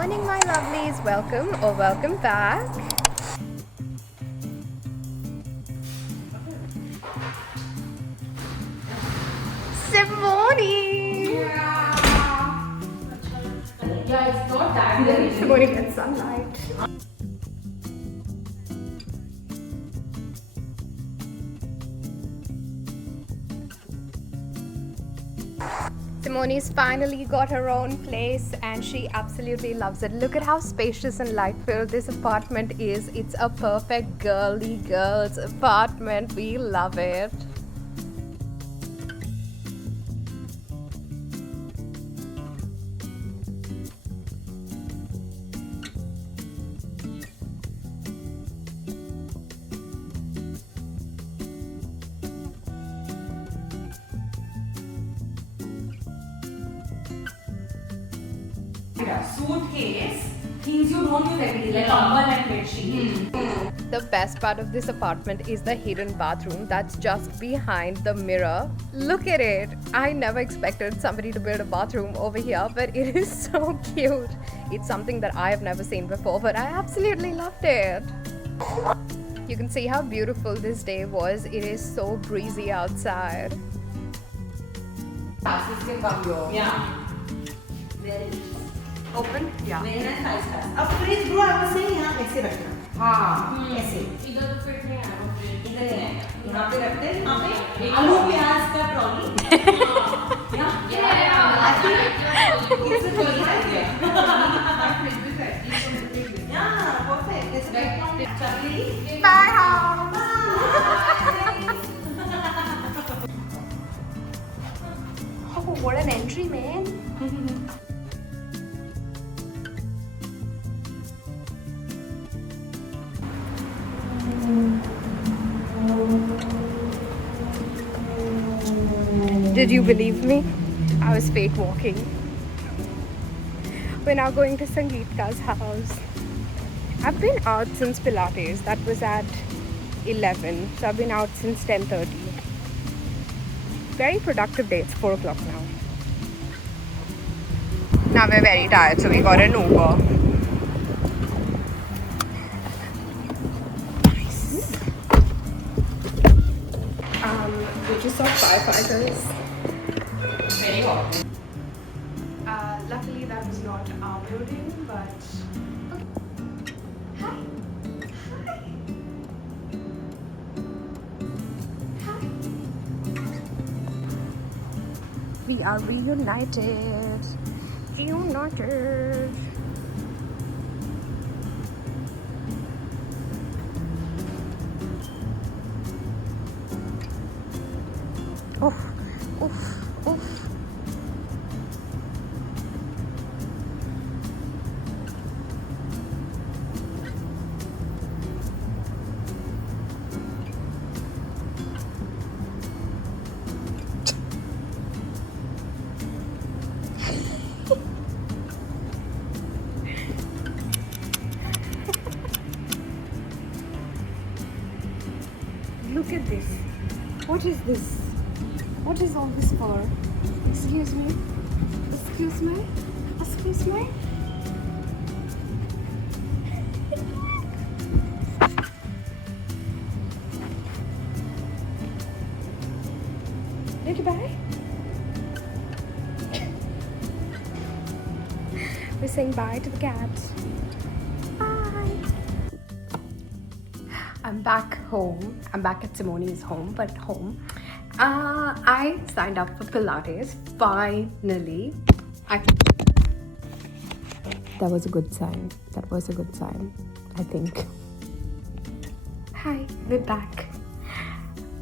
morning, my lovelies. Welcome or welcome back. Simone! Yeah, it's not that. Simone gets sunlight. Simone's finally got her own place and she absolutely loves it. Look at how spacious and light-filled this apartment is. It's a perfect girly girls apartment. We love it. Suitcase, things you don't use every day, like comfort and bedsheet. The best part of this apartment is the hidden bathroom that's just behind the mirror. Look at it. I never expected somebody to build a bathroom over here, but it is so cute. It's something that I have never seen before, but I absolutely loved it. You can see how beautiful this day was. It is so breezy outside. Yeah. Very Open? Yeah. very nice size. अब fridge bro I was saying यहाँ ऐसे रखना हाँ ऐसे इधर तो fit नहीं आएगा फ्रिज इधर ही आएगा यहाँ पे रखते हैं यहाँ पे आलू प्याज का trolley I think it's a good idea. Yeah, perfect. It's like Charlie. Bye, home. Oh, what an entry, man. Did you believe me? I was fake walking. We're now going to Sangeetka's house. I've been out since Pilates. That was at 11. So I've been out since 10:30. Very productive day. It's 4 o'clock now. Now we're very tired, so we got an Uber. Nice. We just saw firefighters. Very hot. Luckily that was not our building, but hi. We are reunited. Reunited. Oof, oof, oof. Look at this. What is this? What is all this for? Excuse me? Excuse me? Excuse me? Did you buy? We're saying bye to the cat. Bye. I'm back home. I'm back at Simone's home, but home. I signed up for Pilates finally. That was a good sign. That was a good sign, I think. Hi, we're back.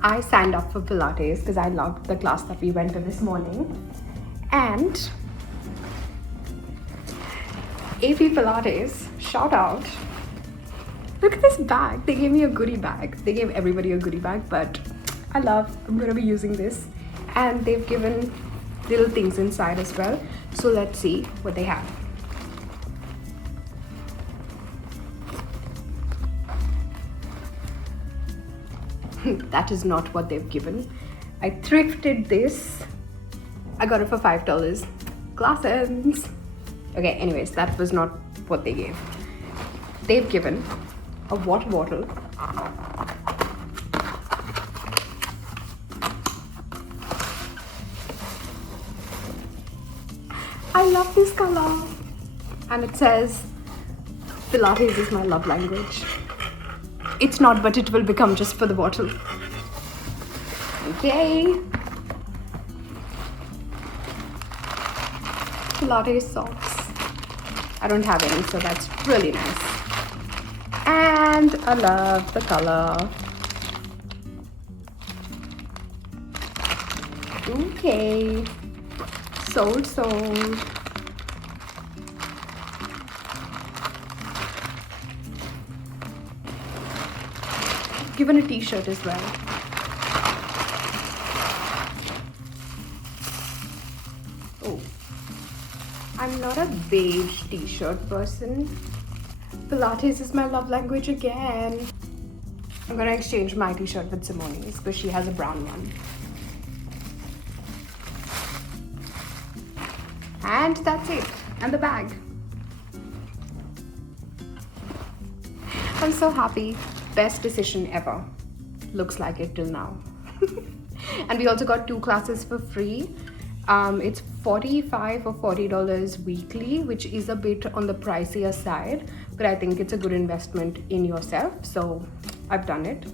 I signed up for Pilates because I loved the class that we went to this morning. And AP Pilates, shout out. Look at this bag. They gave me a goodie bag. They gave everybody a goodie bag, but I'm gonna be using this. And they've given little things inside as well. So let's see what they have. That is not what they've given. I thrifted this. I got it for $5. Glasses. Okay, anyways, that was not what they gave. They've given a water bottle. I love this color. And it says, Pilates is my love language. It's not, but it will become just for the bottle. Okay. Pilates socks. I don't have any, so that's really nice. And I love the color. Okay. Sold. Given a t-shirt as well. Oh, I'm not a beige t-shirt person. Pilates is my love language again. I'm gonna exchange my t-shirt with Simone's because she has a brown one. And that's it. And the bag. I'm so happy. Best decision ever. Looks like it till now. And we also got 2 classes for free. It's $45 or $40 weekly, which is a bit on the pricier side, but I think it's a good investment in yourself. So I've done it.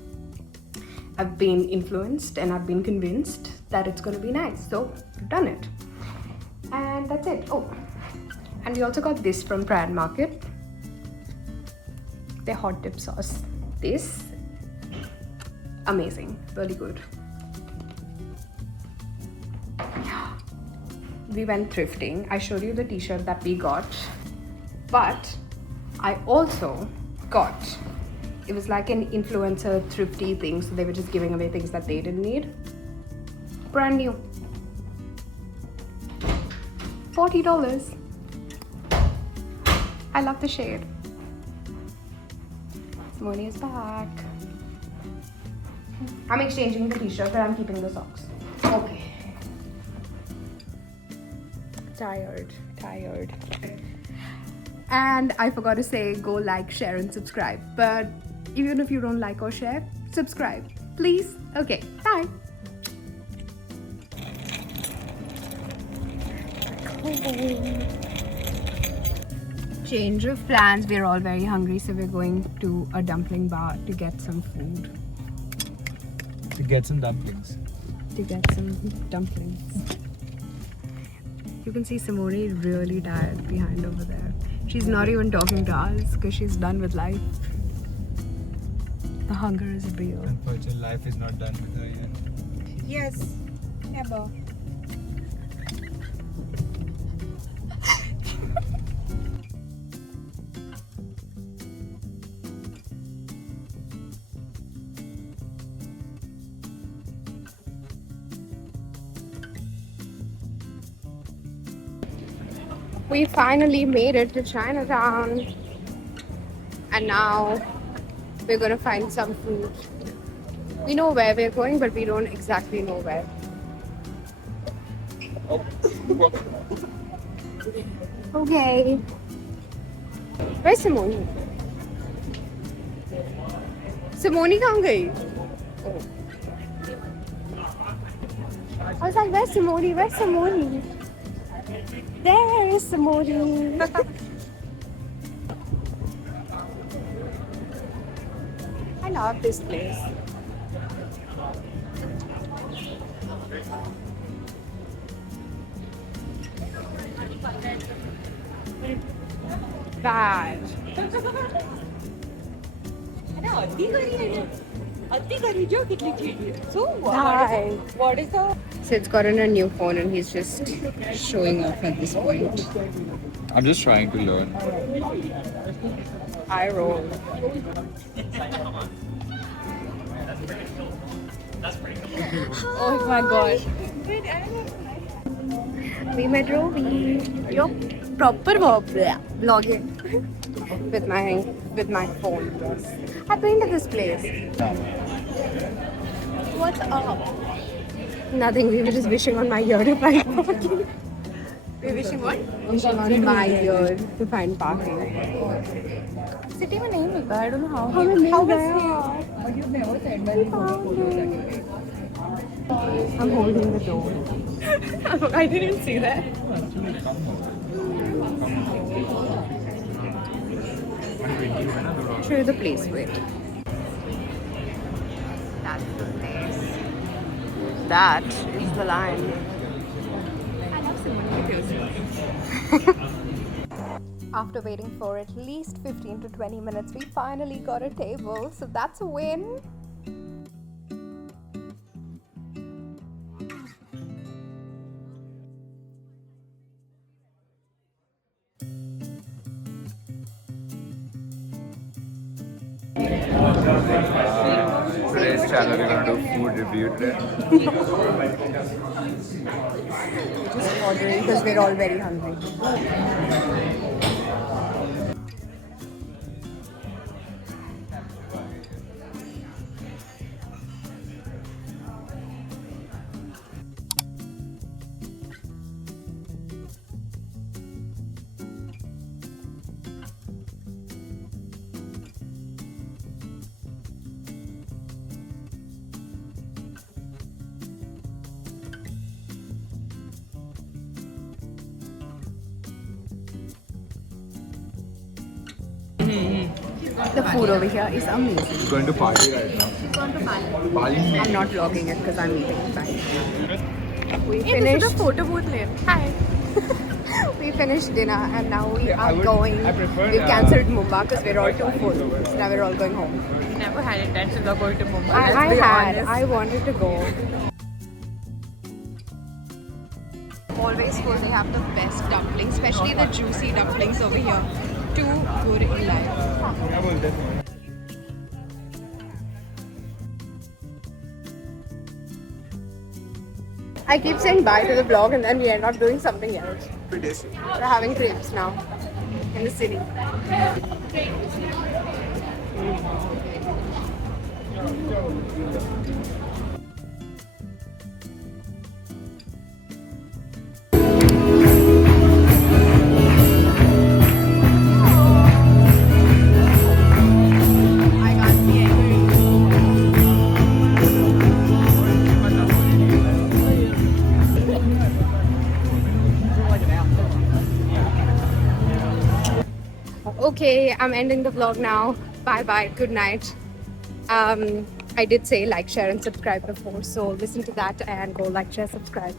I've been influenced and I've been convinced that it's going to be nice. So I've done it. And that's it. Oh, and we also got this from Pride Market. Their hot dip sauce. This, amazing, really good. We went thrifting. I showed you the t-shirt that we got, but I also got, it was like an influencer thrifty thing, so they were just giving away things that they didn't need. Brand new. $40. I love the shade. Simone is back. I'm exchanging the t-shirt, but I'm keeping the socks. Okay. Tired. And I forgot to say, go like, share, and subscribe. But even if you don't like or share, subscribe, please. Okay, bye. Change of plans. We're all very hungry, so we're going to a dumpling bar to get some food. To get some dumplings. You can see Simone is really tired behind over there. She's not even talking to us because she's done with life. The hunger is real. Unfortunately, life is not done with her yet. Yes, ever. We finally made it to Chinatown. And now we're gonna find some food. We know where we're going, but we don't exactly know where. Okay. Where's Simone? Simone कहाँ गई? Oh. I was like, where's Simone? Where's Simone? There is Simone. I love this place. Bad. So Bye. what is the Sid's gotten a new phone and he's just showing off at this point. I'm just trying to learn. I roll. Oh my god. We met Rovi. Yo, proper vlogging with my phone. I've been to this place. What's up? Nothing. We were just wishing on my ear to find parking. We're wishing what? Wishing on my year to find parking. City में नहीं मिलता. I don't know how. हमें मिल How गया. But you've never said when you I'm holding the door. I didn't see that. Show you the place. Wait. That's the place. That is the line. I love cinema videos. After waiting for at least 15 to 20 minutes, we finally got a table. So that's a win. Today's channel we're gonna do food review today. Just ordering because we're all very hungry. The food over here is amazing. We're going to party right now. Bali. I'm not vlogging it because I'm eating fine. We This is finished. the photo booth lane. Hi. We finished dinner and now we Yeah, are going. I prefer, We've cancelled Mumbai because we're all too full. So now we're all going home. Never had intentions of going to Mumbai. I had. I wanted to go. Always full. They have the best dumplings, especially the juicy dumplings over here. Too good in life. I keep saying bye to the vlog and then we end up doing something else. We're having crepes now in the city. Okay, I'm ending the vlog now. Bye bye, good night. I did say like, share and subscribe before, so listen to that and go like, share, subscribe.